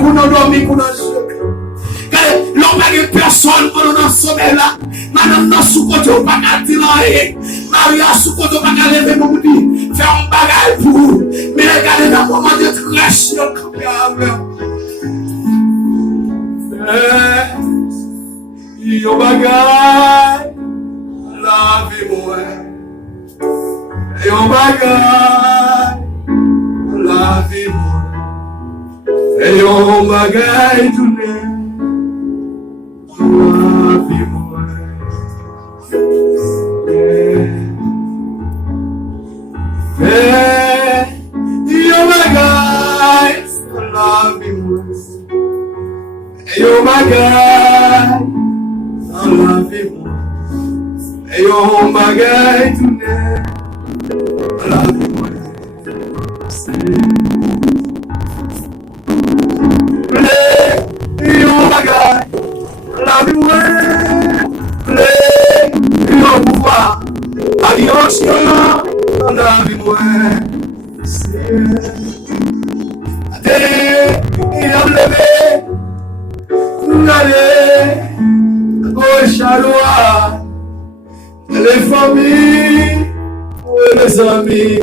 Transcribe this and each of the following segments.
qu'on a dormi, qu'on a joué. L'homme n'a personne pour nous sommeil là. Madame, nous sous-côté, on va pas dire rien. Maria, sous-côté, on va pas lever mon dit. Faire un bagage pour vous. Mais regardez dans le moment de crash, le campé avec. Yo bagage, la vie moi. Yo bagage, la vie moi. Yo bagage tout le. La vie moi. Yo bagage, la vie moi. Yo bagage, la vie moi. Yo bagage tout le. La vie moi. Yo bagage. La vie moi, le pouvoir, alliance, la vie moi, il a levé, allez, gauche à droite, les familles, les amis,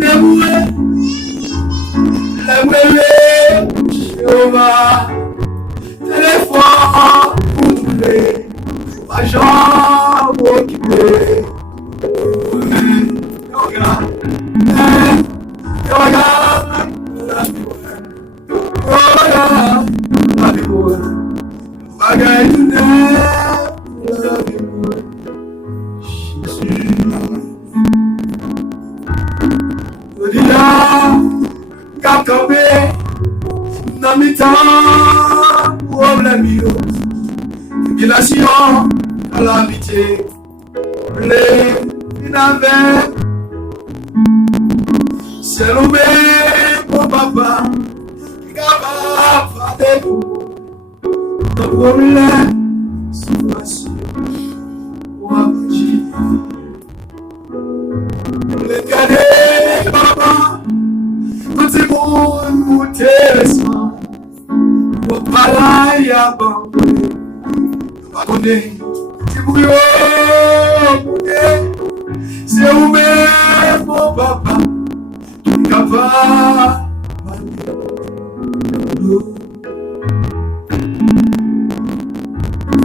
les mouets, téléphone pour tous les agents occupés. Regarde, la vie, regarde, la vie, bagaille tout neuf, la vie, Jésus. Je dis là, cap campé, dans mes temps. Problème yo, tribulation, calamité, l'inavait, c'est l'oubli pour papa, capable de vous, le problème, situation, pour aboutir, le cadet, papa, tout le monde, vous téléphone. Voilà, y'a bon, pardonnez, c'est pour vous, c'est vous-même, mon papa, tout capable,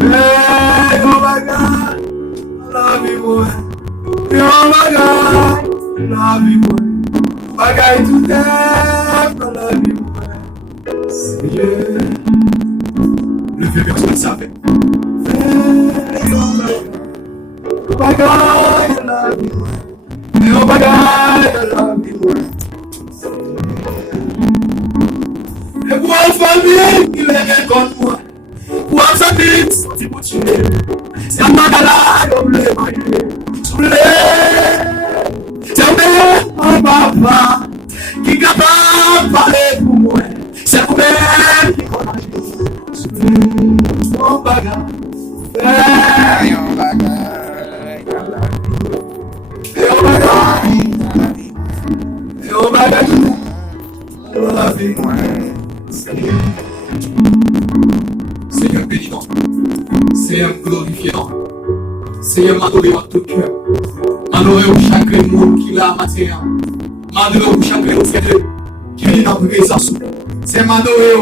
mais on va gagner la vie, moi, et on va gagner la vie, moi, bagaille tout est dans la vie, moi. Seigneur, le vieux personne savait. Bagaille de la vie, et on bagaille de la vie. Et pour une famille, il est contre moi. Pour un famille, c'est pour tuer. C'est un magalade, on le maille. C'est un papa qui est capable de parler pour moi. C'est vous-même qui connaissez. Mon bagage. Mon bagage. Mon bagage. Mon bagage. Mon la vie. Seigneur bénissant. Seigneur glorifiant. Seigneur m'adorer à tout cœur. M'adorer au chaque monde qui l'a matière. M'adorer au chaque monde qui vient dans la présence. C'est m'adorer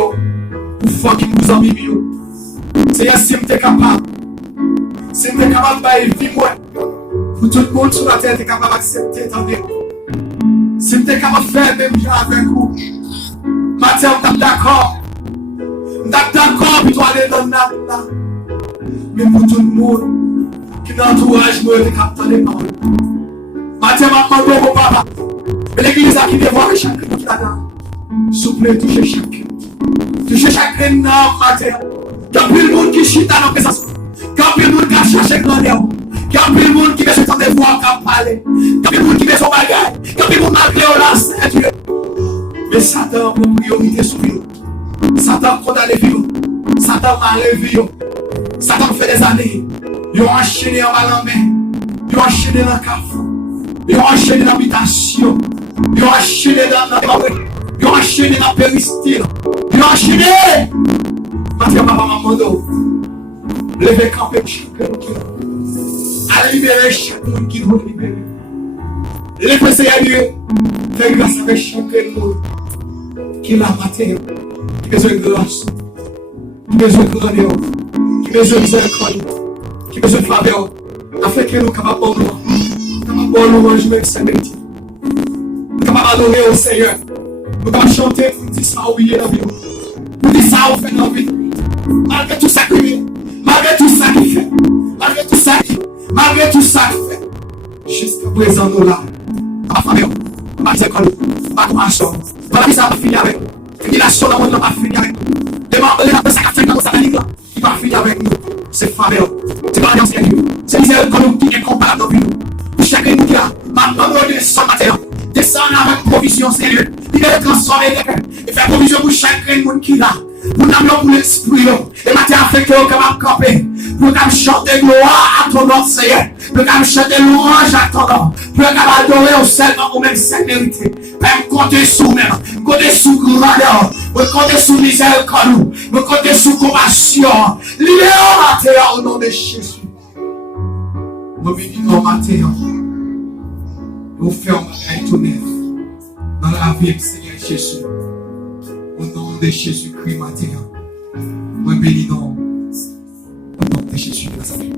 pour faire qui nous a mis. C'est si tu es capable. Si tu es capable de vivre, pour tout le monde sur la terre, tu es capable d'accepter ton vie. Si tu es capable de faire même gens avec vous, Mathieu, on est d'accord. On est d'accord pour toi aller dans le nap là. Mais pour tout le monde qui est dans l'entourage, nous sommes capables de parler. Mathieu, m'a demandé au papa. Mais l'église a qui vient voir chacun qui est là-dedans. S'il vous plaît, touchez chacun. Touchez chacun dans la terre. Quand il y a le monde qui chute dans la présence. Quand il y a le monde qui cherche grandeur. Quand il y a le monde qui veut se tendre voix, qui parler. Quand il y a le monde qui veut son bagage. Quand il y a le monde qui veut la ceinture. Mais Satan a une priorité sur lui. Satan condamne les vies. Satan a les vies. Satan fait des années. Ils ont enchaîné en bas en main. Ils ont enchaîné dans le café. Ils ont enchaîné dans l'habitation. Ils ont enchaîné dans la rue. Ils ont enchaîné dans le péristyle. Ils ont enchaîné. Mathieu, papa, maman, levez camper chacun qui a. À libérer chacun qui doit libérer. Levez Seigneur, fais grâce avec chacun monde qui l'a maté, qui besoin de grâce, qui besoin de grandeur, qui besoin de miséricorde, qui besoin de faveur, afin que nous capables de louange même sa mérite. Nous capables d'adorer au Seigneur. Nous capables de chanter pour dire ça oui dans la vie. Pour dire ça au fait dans la vie. Malgré tout ça qu'il fait, malgré tout ça qu'il fait, malgré tout ça qu'il fait. Jusqu'à présent nous là. Ma famille, ma miséricorde, ma compassion. Voilà qui ça va finir avec nous. Tribulation dans le monde va finir avec nous. Demandez la personne qui a fait dans sa vie qui va finir avec nous. C'est faveur. C'est pas l'alliance avec nous. C'est miséricorde qui est incomparable dans nous. Pour chacun de nous qui a, maintenant nous descendons matin. Descendre avec provision, Seigneur. Il est transformé et faire provision pour chacun de nous qui a. Pour nous pour l'esprit. Et maintenant, afin que nous capable de camper. Pour nous chanter gloire à ton nom, Seigneur. Pour nous chanter louange à ton nom. Pour nous adorer au seulement au même sa mérité. Même compter sur même. Compter sur grandeur. Compter sur miséricorde. Compter sur compassion. Libérons matin au nom de Jésus. Nous bénissons matin. Nous faisons un tout neuf. Dans la vie du Seigneur Jésus. Au nom de Jésus-Christ matin. Nous bénissons. Au nom de Jésus de Nazareth.